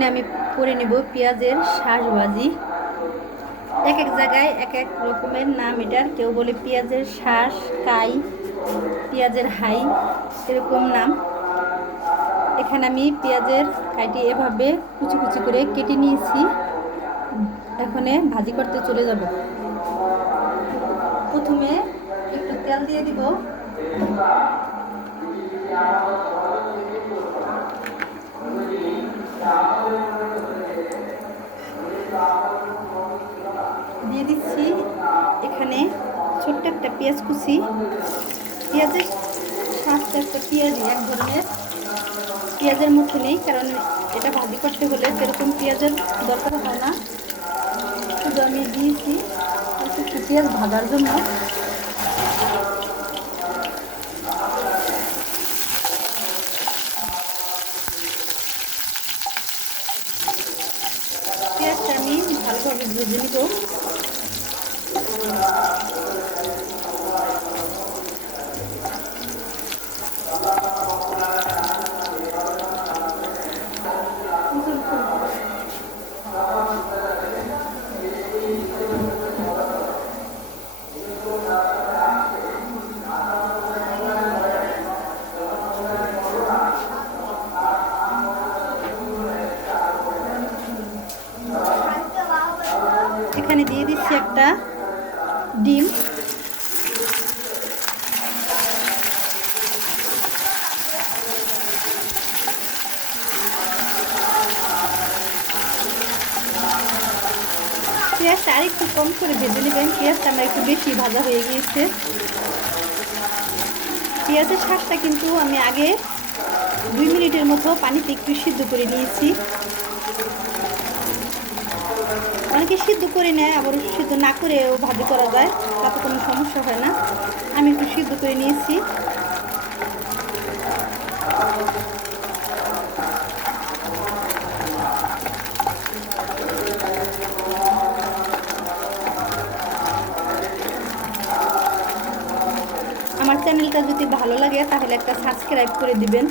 এখানে আমি করে নিব পেঁয়াজের শাঁস ভাজি। এক এক জায়গায় এক এক রকমের নাম এটার, কেউ বলে পেঁয়াজের শাঁস, কাই, পেঁয়াজের হাই, এরকম নাম। এখানে আমি পেঁয়াজের কাইটি এভাবে কুচি কুচি করে কেটে নিয়েছি। এখানে ভাজি করতে চলে যাব। প্রথমে একটু তেল দিয়ে দিব। দিয়ে দিচ্ছি এখানে ছোট্ট একটা পেঁয়াজ কুচি। পেঁয়াজের শাঁসটা একটা পেঁয়াজই, এক ধরনের পেঁয়াজের মধ্যে নেই, কারণ এটা ভাজি করতে হলে সেরকম পেঁয়াজের দরকার হয় না। শুধু আমি দিয়েছি একটু পেঁয়াজ ভাজার জন্য। পেঁয়াজটা আমি ভালোভাবে ভেজে নিব। এখানে দিয়ে দিচ্ছি একটা ডিম। পেঁয়াজটা আর একটু কম করে ভেজে নেবেন, পেঁয়াজটা আমার একটু বেশি ভাজা হয়ে গিয়েছে। পেঁয়াজের শাঁসটা কিন্তু আমি আগে 2 মিনিটের মতো পানিতে একটু সিদ্ধ করে নিয়েছি। অনেকে সিদ্ধ করে নেয়, আবার সিদ্ধ না করেও ভাজি করা যায়, তাতে কোনো সমস্যা হয় না। আমি একটু সিদ্ধ করে নিয়েছি। আমার চ্যানেলটা যদি ভালো লাগে তাহলে একটা সাবস্ক্রাইব করে দিবেন,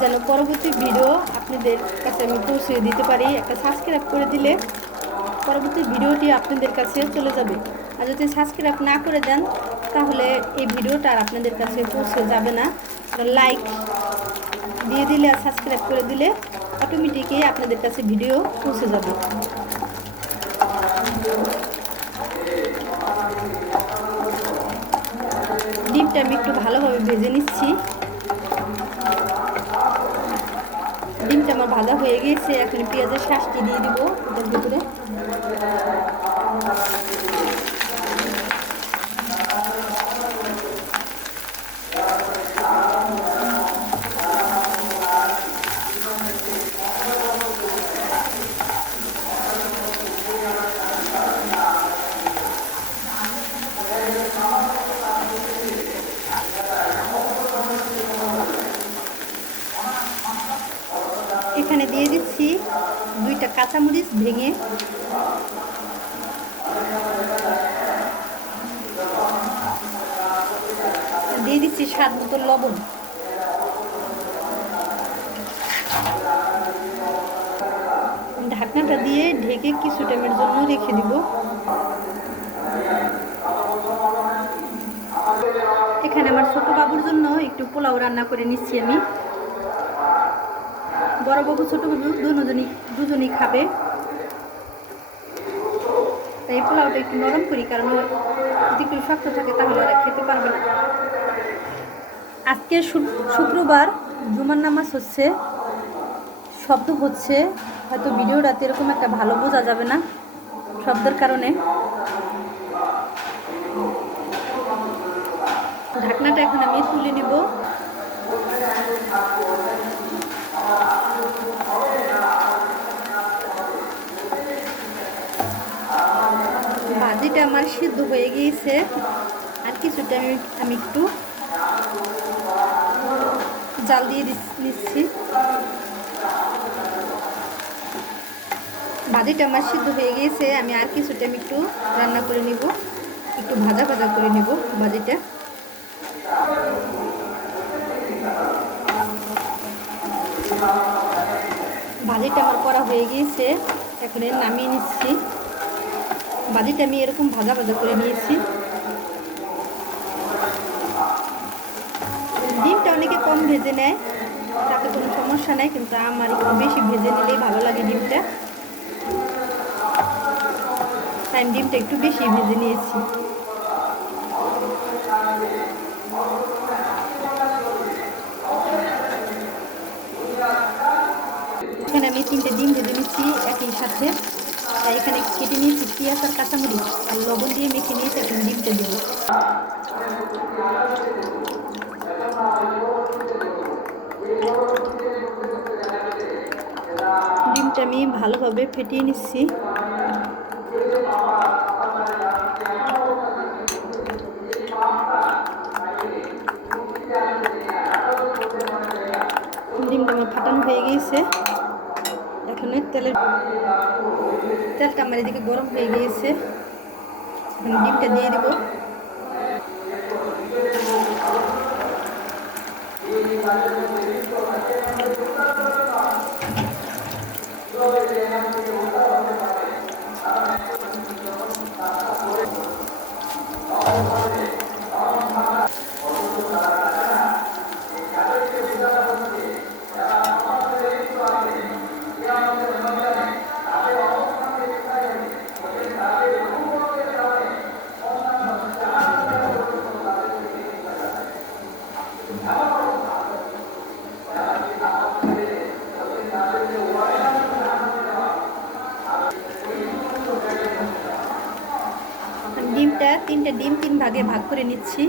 যেন পরবর্তী ভিডিও আপনাদের কাছে আমি পৌঁছে দিতে পারি। একটা সাবস্ক্রাইব করে দিলে পরবর্তী ভিডিওটি আপনাদের কাছে চলে যাবে। আর যদি সাবস্ক্রাইব না করে দেন তাহলে এই ভিডিওটা আর আপনাদের কাছে পৌঁছে যাবে না। লাইক দিয়ে দিলে আর সাবস্ক্রাইব করে দিলে অটোমেটিকই আপনাদের কাছে ভিডিও পৌঁছে যাবে। ডিমটা আমি একটু ভালোভাবে ভেজে নিচ্ছি। ডিমটা আমার ভাজা হয়ে গিয়েছে। এখন পেঁয়াজের শাঁসটি দিয়ে দিব এটার ভিতরে। এখানে দিয়ে দিচ্ছি 2টা কাঁচামরিচ ভেঙে। দিয়ে দিচ্ছি স্বাদ মতো লবণ। ঢাকনাটা দিয়ে ঢেকে কিছু টাইমের জন্য রেখে দিব। এখানে আমার ছোট বাবুর জন্য একটু পোলাও রান্না করে নিচ্ছি আমি। বড় বাবু ছোট বাবু দুজনই খাবে, তাই পোলাওটা একটু নরম করি, কারণ যদি একটু শক্ত থাকে তাহলে ওরা খেতে পারবে না। আজকে শুক্রবার, জুমার নামাজ হচ্ছে, শব্দ হচ্ছে, হয়তো ভিডিওটাতে এরকম একটা ভালো বোঝা যাবে না শব্দের কারণে। ঢাকনাটা এখন আমি তুলে নিব। ভাজিটা আমার সিদ্ধ হয়ে গিয়েছে। আর কিছুটা আমি একটু জাল দিয়ে নিচ্ছি। ভাজিটা আমার সিদ্ধ হয়ে গিয়েছে। আমি আর কিছুটা আমি একটু রান্না করে নিব, একটু ভাজা ভাজা করে নিব ভাজিটা। ভাজিটা আমার করা হয়ে গিয়েছে, এখন নামিয়ে নিচ্ছি। ভাজিটা আমি এরকম ভাজা ভাজা করে নিয়েছি। ডিমটা অনেকে কম ভেজে নেয়, তাতে কোনো সমস্যা নেই, কিন্তু আমার একটু বেশি ভেজে নিলেই ভালো লাগে ডিমটা, তাই আমি ডিমটা একটু বেশি ভেজে নিয়েছি। এখানে আমি 3টে ডিম ভেজে নিচ্ছি একই সাথে। তাই এখানে কেটে নিয়েছি পেঁয়াজ আর কাঁচামরিচ আর লবণ দিয়ে মেখে নিয়েছি। এখন ডিমটা দেবো। ডিমটা আমি ভালোভাবে ফেটিয়ে নিচ্ছি। ডিমটা আমার ফাটানো হয়ে গিয়েছে। এখন তেলটা আমার এদিকে গরম হয়ে গিয়েছে, এখন ডিমটা দিয়ে দেবো। ডিমটা 3টে ডিম 3 ভাগে ভাগ করে নিচ্ছি।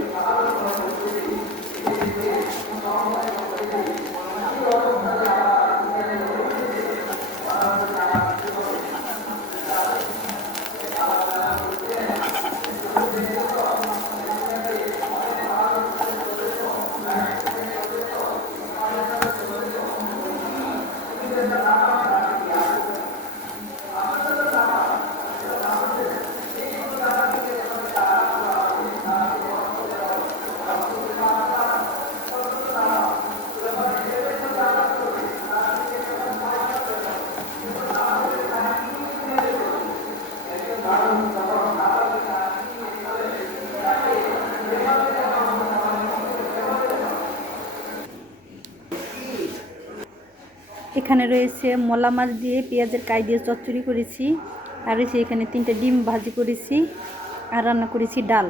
এখানে রয়েছে মলা মাছ দিয়ে পেঁয়াজের কাই দিয়ে চচ্চড়ি করেছি, আর রয়েছে এখানে 3টে ডিম ভাজি করেছি, আর রান্না করেছি ডাল।